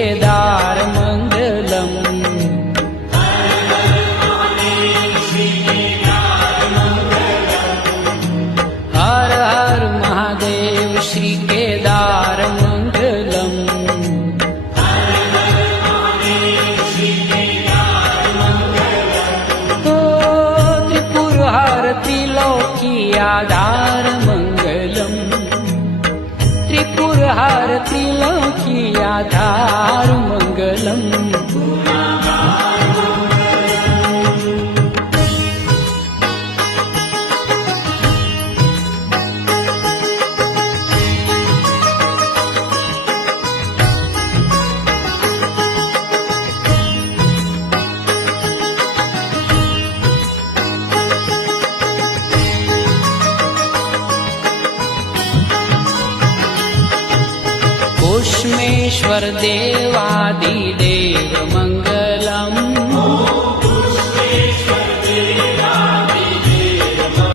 केदार मंगलम। हर हर महादेव श्री केदार मंगलम। तो त्रिपुर हर त्रिलोकी आधार मंगलम। त्रिपुर हर त्रिलोकी आधार मंगलम। कुष्मेश्वर देवादिदेव